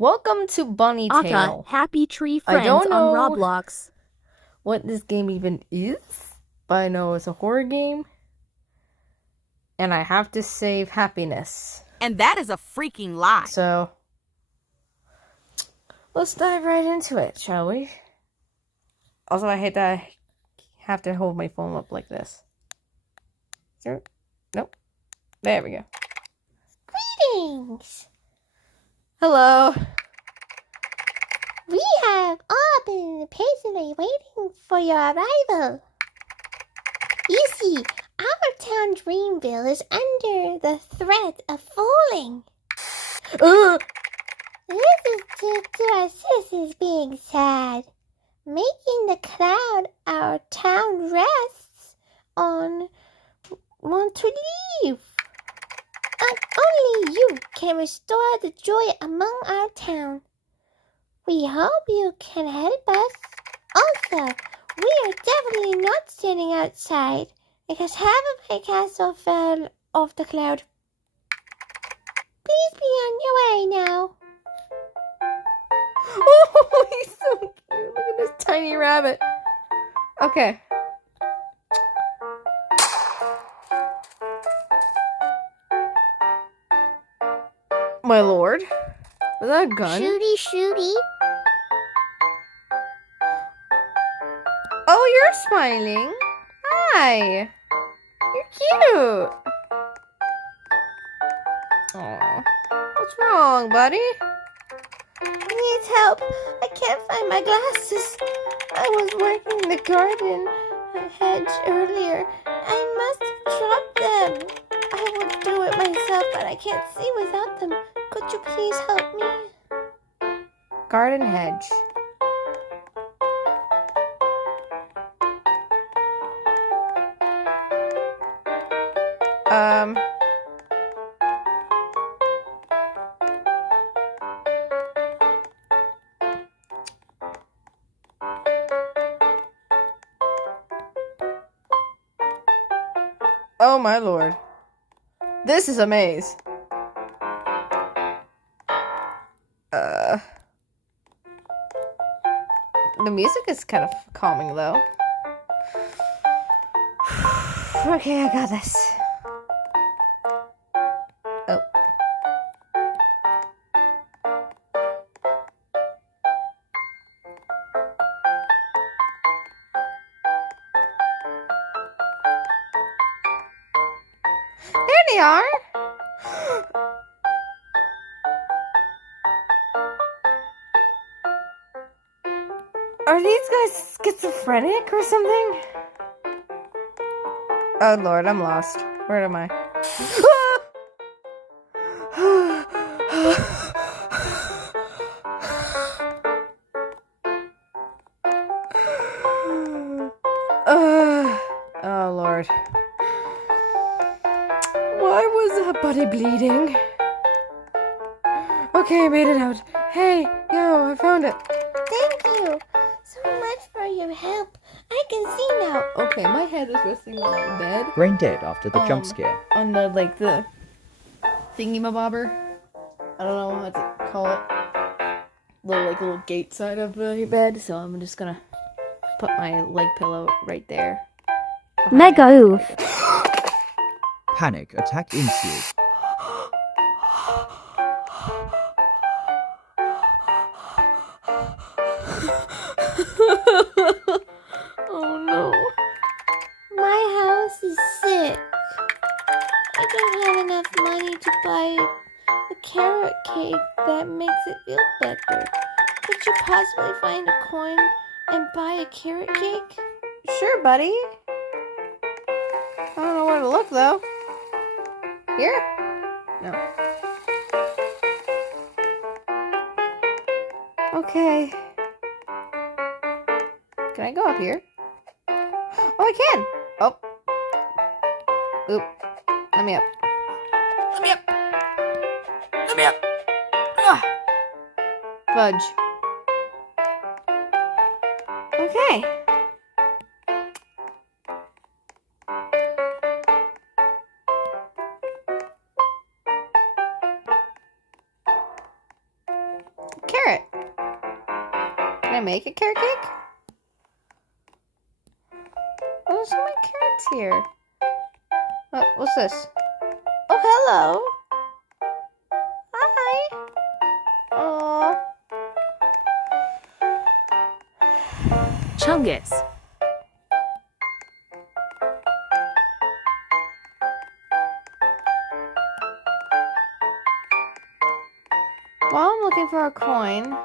Welcome to Bunny Aka, Tail. happy tree I friends don't on know Roblox. what this game even is, but I know it's a horror game, and I have to save happiness. And that is a freaking lie. So, let's dive right into it, shall we? Also, I hate that I have to hold my phone up like this. Sure. Nope. There we go. Greetings! Hello. We have all been patiently waiting for your arrival. You see, our town Dreamville is under the threat of falling. This is due to our citizens being sad, making the cloud our town rests on want to leave. And only you can restore the joy among our town. We hope you can help us. Also, we are definitely not standing outside because half of my castle fell off the cloud. Please be on your way now. Oh, he's so cute. Look at this tiny rabbit. Okay. My lord. Was that a gun? Shooty, shooty. Oh, you're smiling. Hi. You're cute. Aw. What's wrong, buddy? Needs help. I can't find my glasses. I was working the garden hedge earlier. I must have dropped them. I would do it myself, but I can't see without them. Could you please help me? Garden hedge. Oh my lord. This is a maze. The music is kind of calming though. Okay, I got this. Oh. There they are. Are these guys schizophrenic or something? Oh lord, I'm lost. Where am I? Oh lord. Why was that buddy bleeding? Okay, I made it out. Hey, yo, I found it. Thank you so much for your help. I can see now. Okay, my head is resting on the bed. Brain dead after the jump scare. On the, the thingy-mabobber. I don't know what to call it. Little gate side of the bed, so I'm just gonna put my leg pillow right there. Mega oof. Panic attack ensues. Oh no. My house is sick. I don't have enough money to buy a carrot cake that makes it feel better. Could you possibly find a coin and buy a carrot cake? Sure, buddy. I don't know where to look though. Here? No. Okay. Can I go up here? Oh, I can! Oh. Oop. Let me up. Let me up! Let me up! Ah. Fudge. Okay. carrot. Can I make a carrot cake? Oh, there's so many carrots here. What's this? Oh, hello. Hi. Aww. Chungus. While I'm looking for a coin,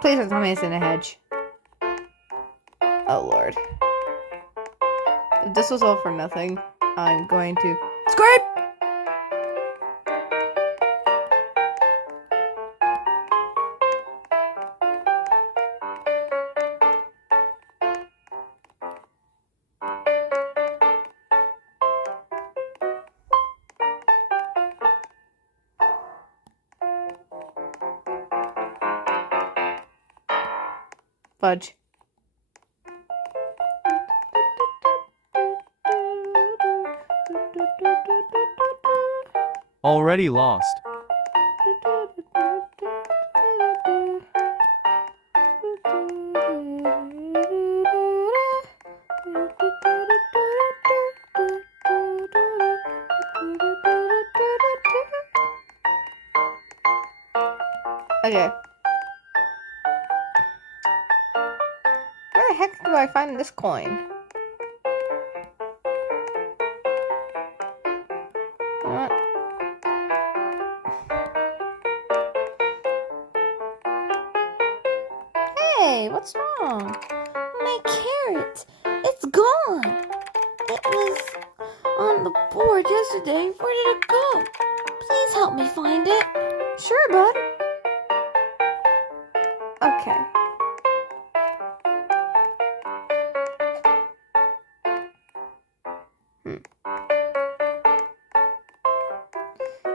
please don't tell me it's in a hedge. Oh Lord. If this was all for nothing, I'm going to scrape! Fudge. Already lost. Okay. Where the heck do I find this coin? What? Hey, what's wrong? My carrot. It's gone. It was on the board yesterday. Where did it go? Please help me find it. Sure, bud. Okay.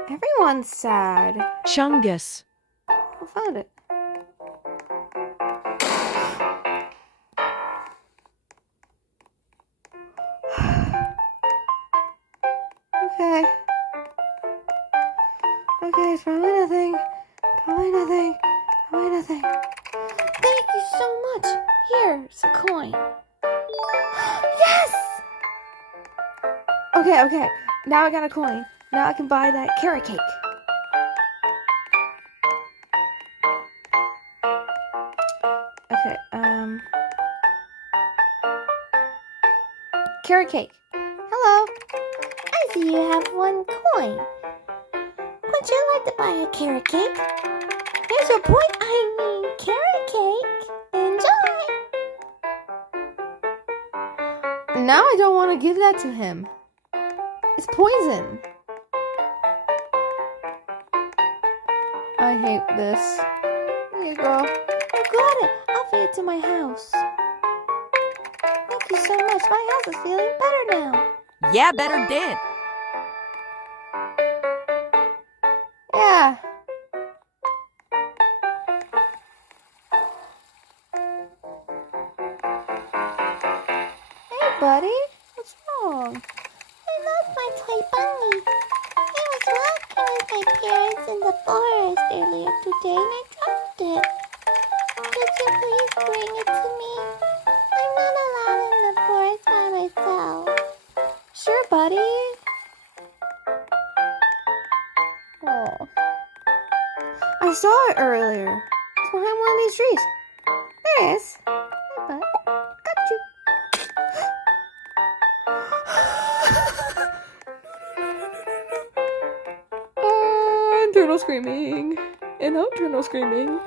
Everyone's sad. Chungus. I found it. Okay. Okay, it's probably nothing. Probably nothing. Probably nothing. Thank you so much. Here's a coin. Yes! Okay. Now I got a coin. Now I can buy that carrot cake. Okay, carrot cake. Hello. I see you have one coin. Would you like to buy a carrot cake? Here's your point. I mean carrot cake. Enjoy. Now I don't want to give that to him. It's poison. I hate this. Here you go. You got it. I'll feed it to my house. Thank you so much. My house is feeling better now. Yeah, better did. Yeah. Hey, buddy. What's wrong? I lost my toy bunny. I was walking with my parents in the forest earlier today and I dropped it. Could you please bring it to me? I'm not allowed in the forest by myself. Sure, buddy. Oh. I saw it earlier. It's behind one of these trees. There it is. Hey, bud. Got you. Internal screaming. Internal screaming. You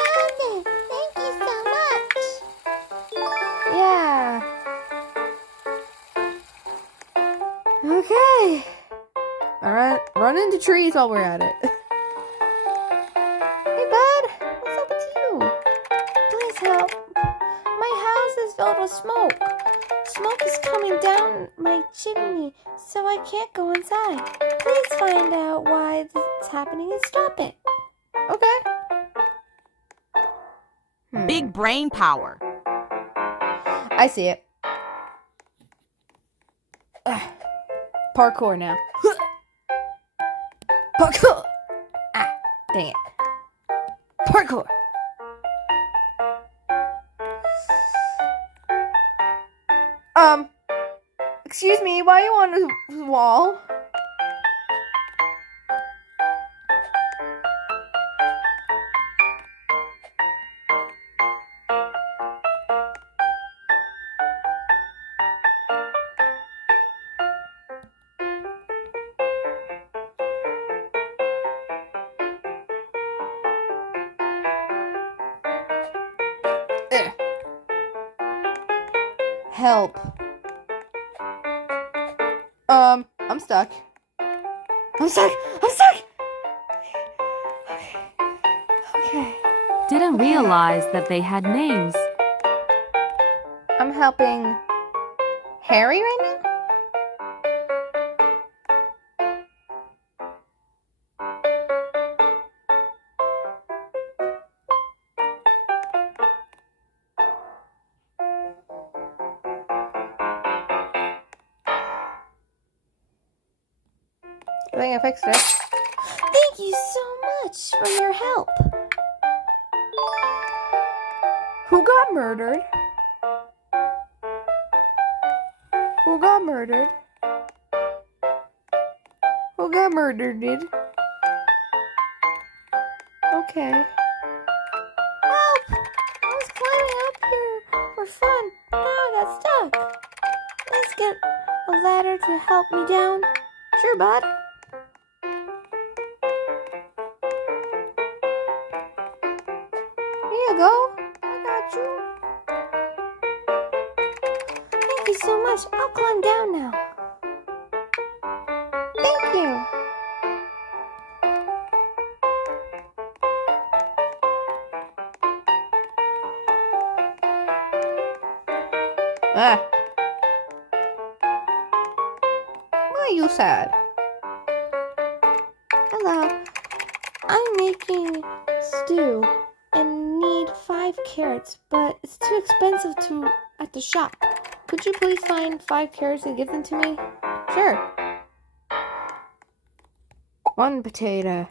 found it. Thank you so much. Yeah. Okay. Alright, run into trees while we're at it. Hey, bud. What's up with you? Please help. My house is filled with smoke. Smoke is coming down my chimney, so I can't go inside. Please find out why this is happening and stop it. Okay. Big brain power. I see it. Parkour now. Parkour! Ah, dang it. Parkour! Excuse me, why are you on the wall? Ugh. Help. I'm stuck. I'm stuck! I'm stuck! Okay. Didn't realize that they had names. I'm helping Harry right now? I think I fixed it. Thank you so much for your help. Who got murdered? Who got murdered? Who got murdered, dude? Okay. Help! I was climbing up here for fun. Now I got stuck. Please get a ladder to help me down. Sure, bud. Here you go. I got you. Thank you so much. I'll climb down now. Thank you. Ah. Why are you sad? Hello. I'm making stew and need 5 carrots, but it's too expensive at the shop. Could you please find 5 carrots and give them to me? Sure. 1 potato.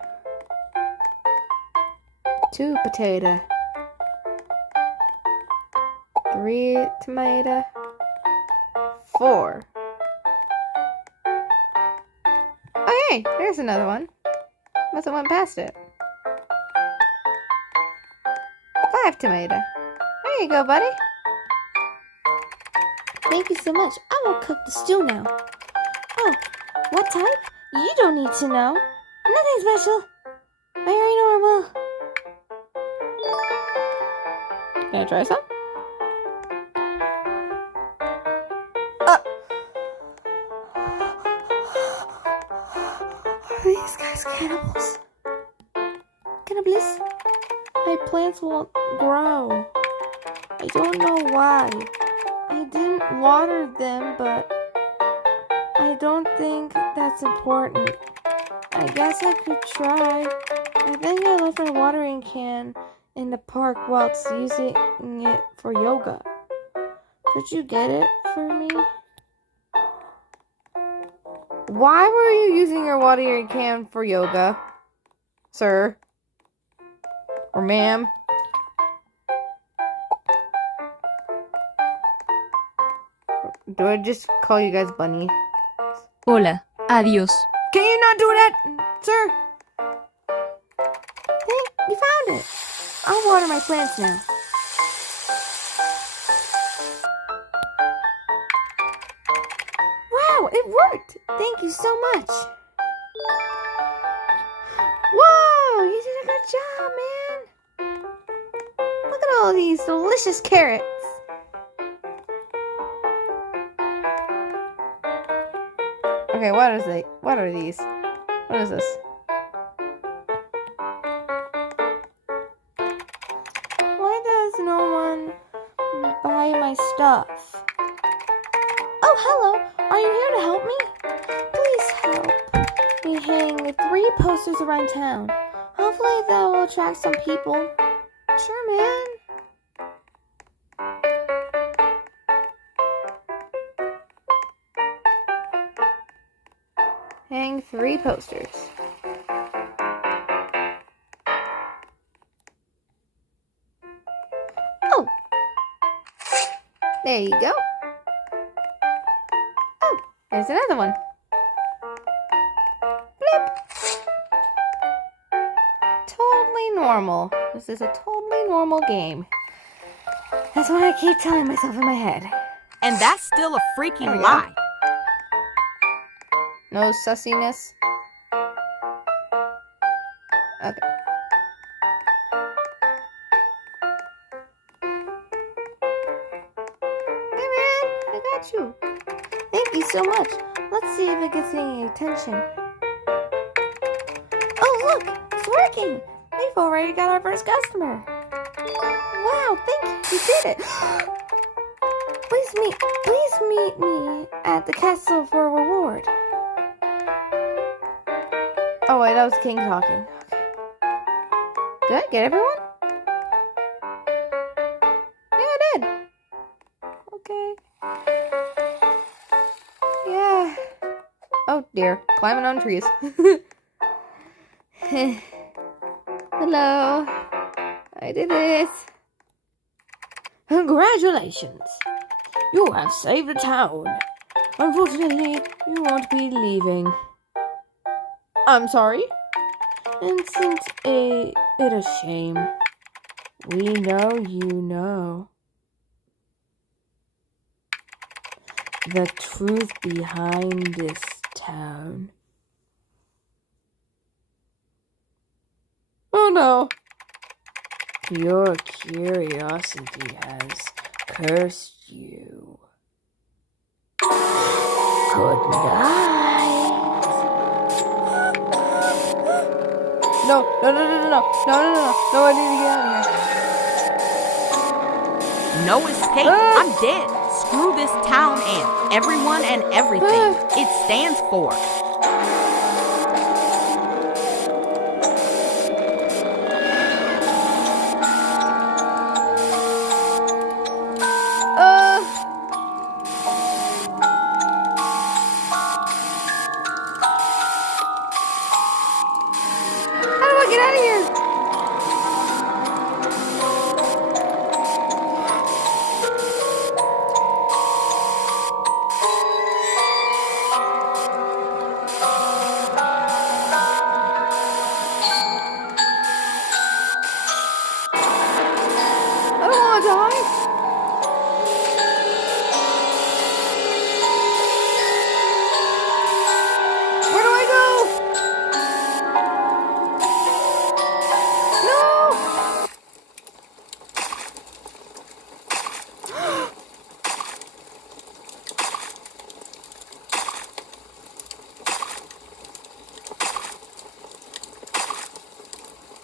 2 potato. 3 tomato. 4. Oh, hey, there's another one. Must have went past it. 5 tomato. There you go, buddy. Thank you so much. I will cook the stew now. Oh, what type? You don't need to know. Nothing special. Very normal. Can I try some? Are these guys cannibals? Cannibals? My plants won't grow. I don't know why. I didn't water them, but I don't think that's important. I guess I could try. I think I left my watering can in the park whilst using it for yoga. Could you get it for me? Why were you using your watering can for yoga, sir? Or ma'am? Do I just call you guys bunny? Hola. Adiós. Can you not do that, sir? Hey, you found it. I'll water my plants now. Wow, it worked. Thank you so much. Whoa, you did a good job, man. Look at all these delicious carrots. Okay, what are these? What is this? Why does no one buy my stuff? Oh, hello. Are you here to help posters around town. Hopefully that will attract some people. Sure, man. Hang 3 posters. Oh! There you go. Oh, there's another one. Blip! Totally normal. This is a totally normal game. That's what I keep telling myself in my head. And that's still a There we freaking go. lie. No sussiness. Okay. Hey man, I got you. Thank you so much. Let's see if it gets any attention. Oh look, it's working. We've already got our first customer. Wow, thank you. You did it. Please meet me at the castle for a reward. Oh wait, that was the king talking. Okay. Did I get everyone? Yeah, I did. Okay. Yeah. Oh dear, climbing on trees. Hello. I did it. Congratulations. You have saved the town. Unfortunately, you won't be leaving. I'm sorry? And since it a shame, we know you know the truth behind this town. Oh no. Your curiosity has cursed you. Good night. No, I need to get out of here. No escape. Ah! I'm dead. Screw this town and everyone and everything it stands for. How do I get out of here? I don't want to die. Where do I go? No!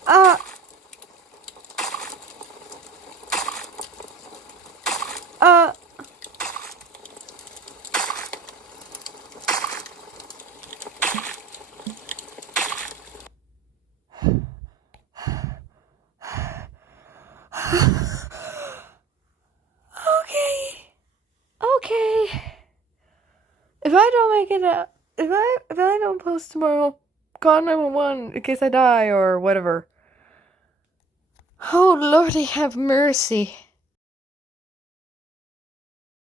Uh. Okay. If I don't make it up, if I don't post tomorrow, call 911 in case I die or whatever. Oh Lordy, have mercy.